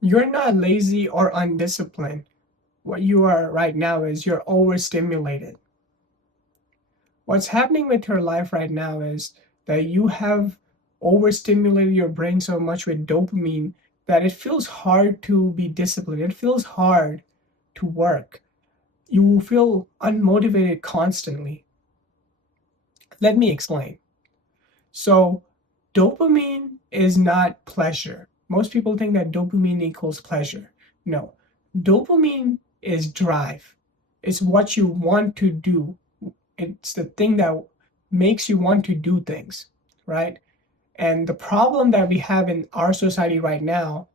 You're not lazy or undisciplined. What you are right now is you're overstimulated. What's happening with your life right now is that you have overstimulated your brain so much with dopamine that it feels hard to be disciplined. It feels hard to work. You feel unmotivated constantly. Let me explain. So, dopamine is not pleasure. Most people think that dopamine equals pleasure. No, dopamine is drive. It's what you want to do. It's the thing that makes you want to do things, right? And the problem that we have in our society right now,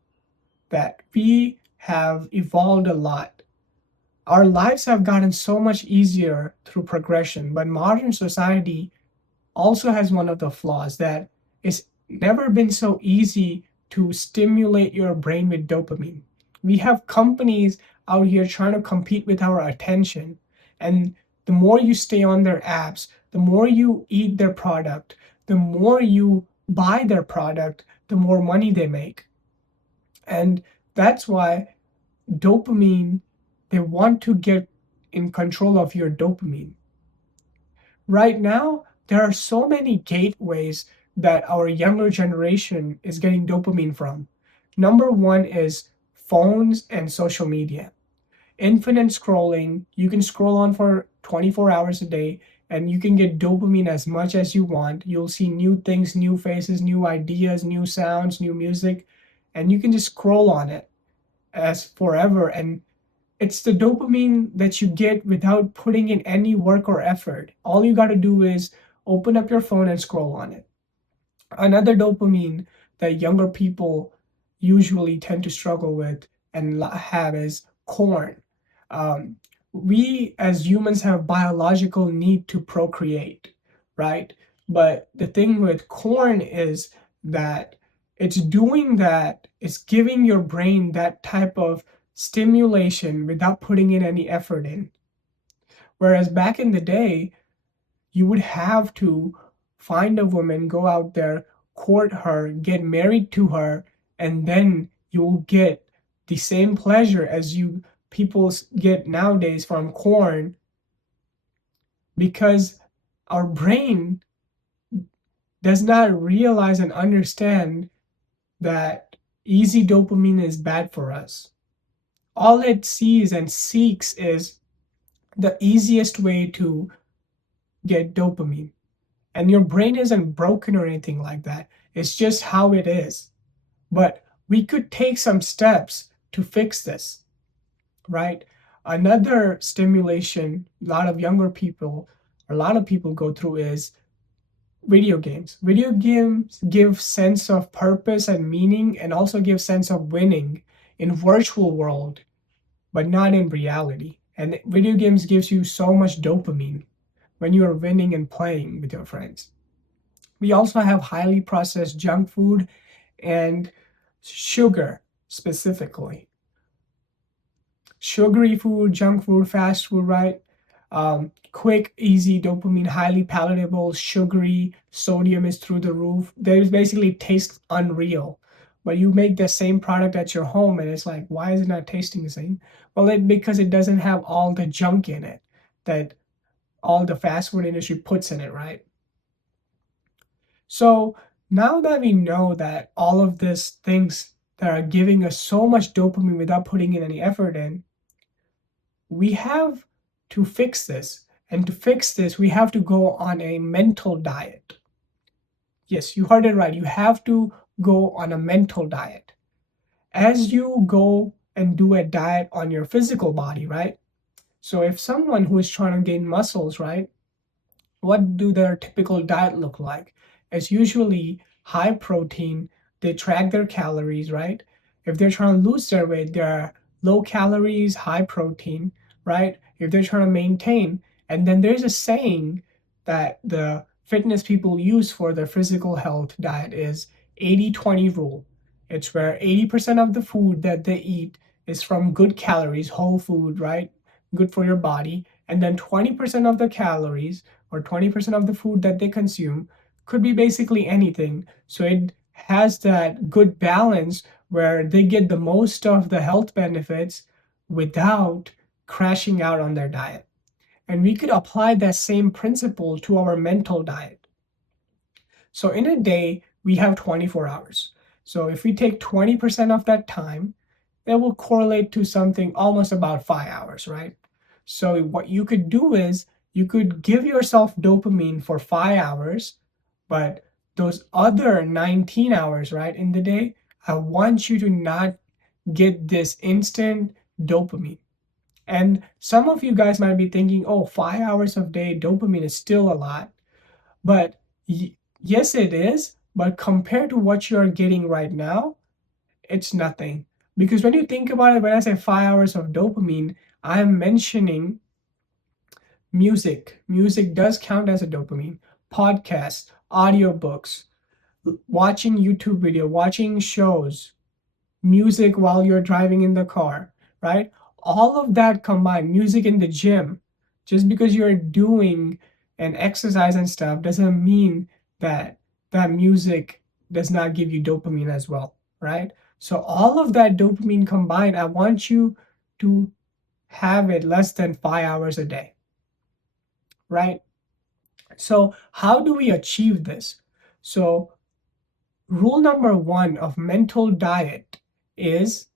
that we have evolved a lot. Our lives have gotten so much easier through progression, but modern society also has one of the flaws that it's never been so easy to stimulate your brain with dopamine. We have companies out here trying to compete with our attention. And the more you stay on their apps, the more you eat their product, the more you buy their product, the more money they make. And that's why dopamine, they want to get in control of your dopamine. Right now, there are so many gateways that our younger generation is getting dopamine from. Number one is phones and social media. Infinite scrolling, you can scroll on for 24 hours a day and you can get dopamine as much as you want. You'll see new things, new faces, new ideas, new sounds, new music, and you can just scroll on it as forever. And it's the dopamine that you get without putting in any work or effort. All you got to do is open up your phone and scroll on it. Another dopamine that younger people usually tend to struggle with and have is corn. Um, we as humans have biological need to procreate, right? But the thing with corn is that it's doing that, it's giving your brain that type of stimulation without putting in any effort in. Whereas back in the day, you would have to find a woman, go out there, court her, get married to her, and then you'll get the same pleasure as you people get nowadays from corn, because our brain does not realize and understand that easy dopamine is bad for us. All it sees and seeks is the easiest way to get dopamine. And your brain isn't broken or anything like that. It's just how it is. But we could take some steps to fix this, right? Another stimulation a lot of people go through is video games. Video games give sense of purpose and meaning and also give sense of winning in virtual world, but not in reality. And video games gives you so much dopamine when you are winning and playing with your friends. We also have highly processed junk food and sugar specifically. Sugary food, junk food, fast food, right? Quick, easy dopamine, highly palatable, sugary, sodium is through the roof. There's basically tastes unreal. But you make the same product at your home and it's like, why is it not tasting the same? Well, because it doesn't have all the junk in it that all the fast food industry puts in it, right? So now that we know that all of these things that are giving us so much dopamine without putting in any effort in, we have to fix this. And to fix this, we have to go on a mental diet. Yes, you heard it right. You have to go on a mental diet. As you go and do a diet on your physical body, right? So if someone who is trying to gain muscles, right? What do their typical diet look like? It's usually high protein. They track their calories, right? If they're trying to lose their weight, they're low calories, high protein, right? If they're trying to maintain. And then there's a saying that the fitness people use for their physical health diet is 80-20 rule. It's where 80% of the food that they eat is from good calories, whole food, right? Good for your body. And then 20% of the calories or 20% of the food that they consume could be basically anything. So it has that good balance where they get the most of the health benefits without crashing out on their diet. And we could apply that same principle to our mental diet. So in a day, we have 24 hours. So if we take 20% of that time, that will correlate to something almost about 5 hours, right? So what you could do is you could give yourself dopamine for 5 hours, but those other 19 hours, right, in the day, I want you to not get this instant dopamine. And some of you guys might be thinking, oh, 5 hours of day dopamine is still a lot. But yes, it is. But compared to what you're getting right now, it's nothing. Because when you think about it, when I say 5 hours of dopamine, I'm mentioning music. Music does count as a dopamine. Podcasts, audiobooks, watching YouTube video, watching shows, music while you're driving in the car, right? All of that combined, music in the gym, just because you're doing an exercise and stuff doesn't mean that that music does not give you dopamine as well, right? So all of that dopamine combined, I want you to have it less than 5 hours a day, right? So how do we achieve this? So rule number one of mental diet is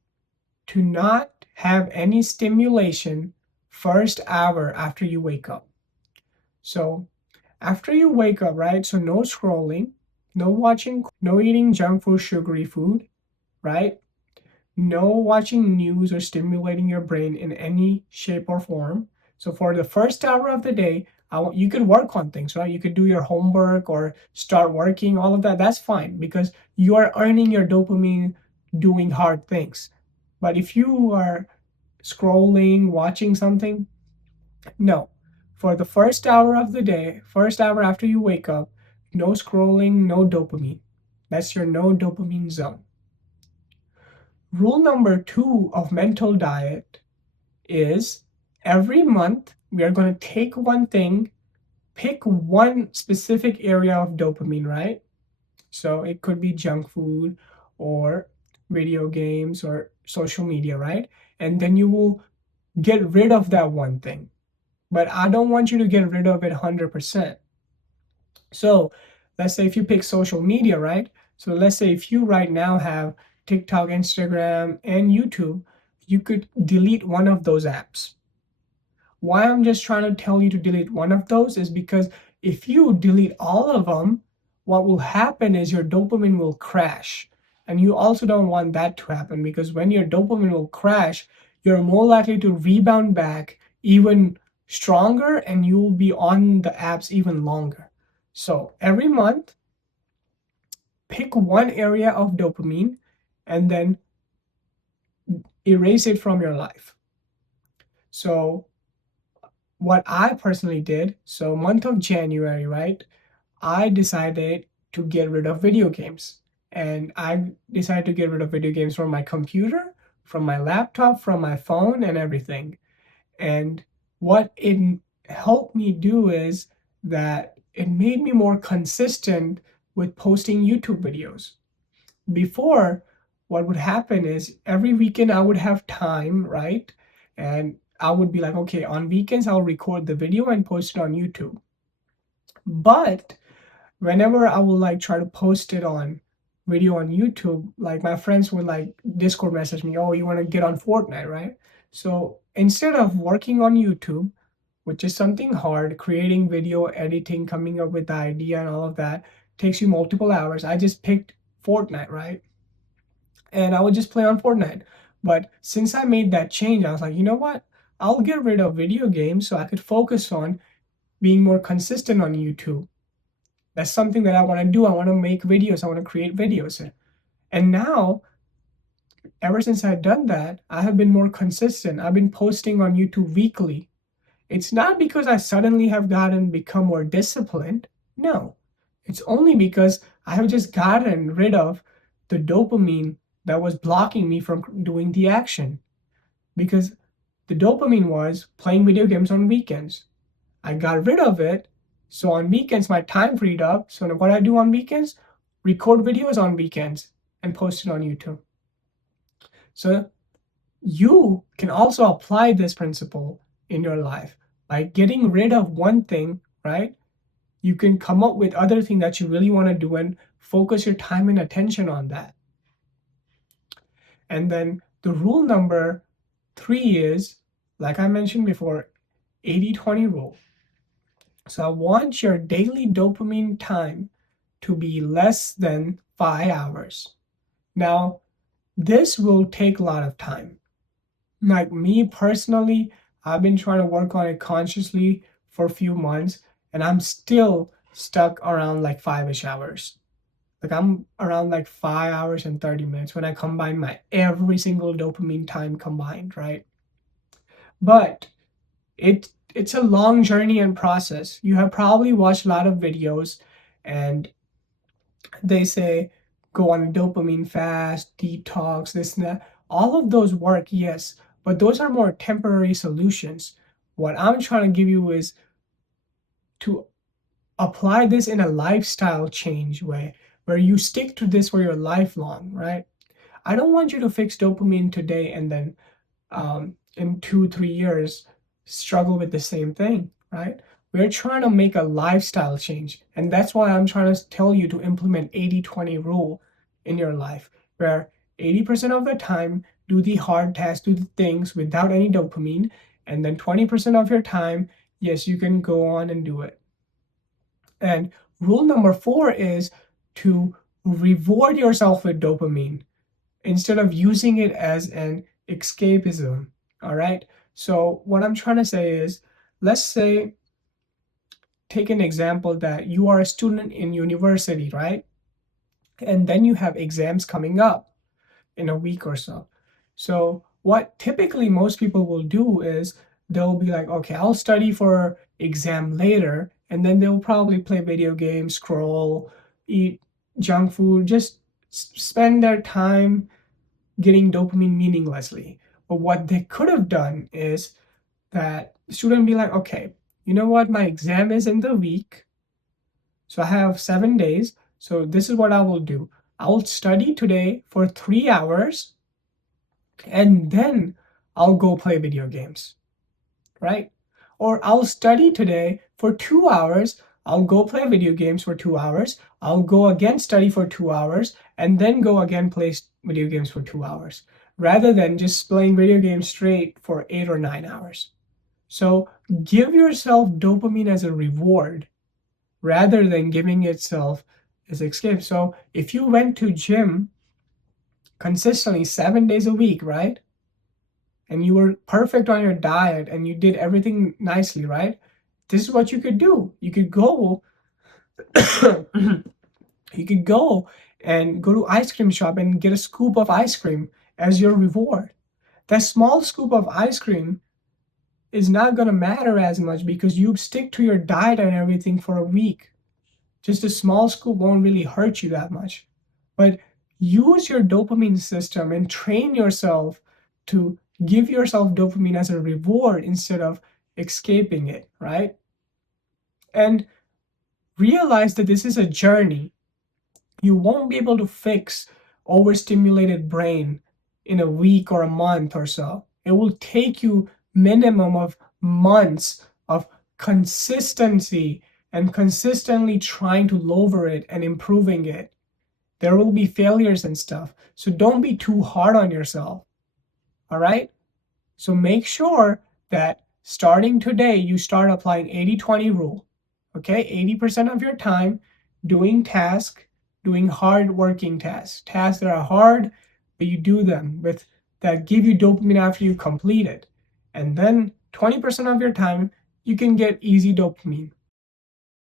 to not have any stimulation first hour after you wake up. So after you wake up, right? So no scrolling, no watching, no eating junk food, sugary food, right? No watching news or stimulating your brain in any shape or form. So for the first hour of the day, you could work on things, right? You could do your homework or start working, all of that. That's fine because you are earning your dopamine doing hard things. But if you are scrolling, watching something, no. For the first hour of the day, first hour after you wake up, no scrolling, no dopamine. That's your no dopamine zone. Rule number two of mental diet is every month we are going to take one thing, pick one specific area of dopamine, right? So it could be junk food or video games or social media, right? And then you will get rid of that one thing. But I don't want you to get rid of it 100%. So let's say if you pick social media, right? So let's say if you right now have TikTok, Instagram, and YouTube, you could delete one of those apps. Why I'm just trying to tell you to delete one of those is because if you delete all of them, what will happen is your dopamine will crash. And you also don't want that to happen because when your dopamine will crash, you're more likely to rebound back even stronger and you will be on the apps even longer. So every month, pick one area of dopamine and then erase it from your life. So what I personally did, so month of January, right? I decided to get rid of video games. And I decided to get rid of video games from my computer, from my laptop, from my phone, and everything. And what it helped me do is that it made me more consistent with posting YouTube videos. Before, what would happen is every weekend I would have time, right? And I would be like, okay, on weekends I'll record the video and post it on YouTube. But whenever I would like try to post it on video on YouTube, like my friends would like Discord message me, oh, you want to get on Fortnite, right? So instead of working on YouTube, which is something hard, creating video, editing, coming up with the idea and all of that takes you multiple hours. I just picked Fortnite, right? And I would just play on Fortnite. But since I made that change, I was like, you know what? I'll get rid of video games so I could focus on being more consistent on YouTube. That's something that I want to do. I want to make videos. I want to create videos. And now, ever since I've done that, I have been more consistent. I've been posting on YouTube weekly. It's not because I suddenly have become more disciplined. No, it's only because I have just gotten rid of the dopamine that was blocking me from doing the action. Because the dopamine was playing video games on weekends. I got rid of it. So on weekends, my time freed up. So what I do on weekends, record videos on weekends and post it on YouTube. So you can also apply this principle in your life by getting rid of one thing, right? You can come up with other thing that you really want to do and focus your time and attention on that. And then the rule number 3 is, like I mentioned before, 80-20 rule. So I want your daily dopamine time to be less than 5 hours. Now, this will take a lot of time. Like me personally, I've been trying to work on it consciously for a few months, and I'm still stuck around like 5-ish hours. Like I'm around like 5 hours and 30 minutes when I combine my every single dopamine time combined, right? But it's a long journey and process. You have probably watched a lot of videos and they say go on a dopamine fast, detox, this and that. All of those work, yes, but those are more temporary solutions. What I'm trying to give you is to apply this in a lifestyle change way where you stick to this for your lifelong, right? I don't want you to fix dopamine today and then in 2 3 years struggle with the same thing, right? We're trying to make a lifestyle change, and that's why I'm trying to tell you to implement 80-20 rule in your life, where 80% of the time do the hard tasks, do the things without any dopamine, and then 20% of your time, yes, you can go on and do it. And rule number 4 is to reward yourself with dopamine instead of using it as an escapism. All right. So what I'm trying to say is, let's say, take an example that you are a student in university, right? And then you have exams coming up in a week or so. So what typically most people will do is they'll be like, okay, I'll study for exam later, and then they'll probably play video games, scroll, eat junk food, just spend their time getting dopamine meaninglessly. But what they could have done is that the student be like, okay, you know what? My exam is in the week. So I have 7 days. So this is what I will do. I'll study today for 3 hours and then I'll go play video games, right? Or I'll study today for 2 hours. I'll go play video games for 2 hours. I'll go again study for 2 hours and then go again play video games for 2 hours, rather than just playing video games straight for 8 or 9 hours. So give yourself dopamine as a reward rather than giving itself as escape. So if you went to gym consistently 7 days a week, right? And you were perfect on your diet and you did everything nicely, right? This is what you could do. You could go you could go and go to ice cream shop and get a scoop of ice cream as your reward. That small scoop of ice cream is not going to matter as much because you stick to your diet and everything for a week. Just a small scoop won't really hurt you that much. But use your dopamine system and train yourself to give yourself dopamine as a reward instead of escaping it, right? And realize that this is a journey. You won't be able to fix overstimulated brain in a week or a month or so. It will take you minimum of months of consistency and consistently trying to lower it and improving it. There will be failures and stuff. So don't be too hard on yourself. All right? So make sure that starting today, you start applying 80-20 rule. Okay? 80% of your time doing doing hard working tasks that are hard, but you do them with that give you dopamine after you complete it. And then 20% of your time, you can get easy dopamine.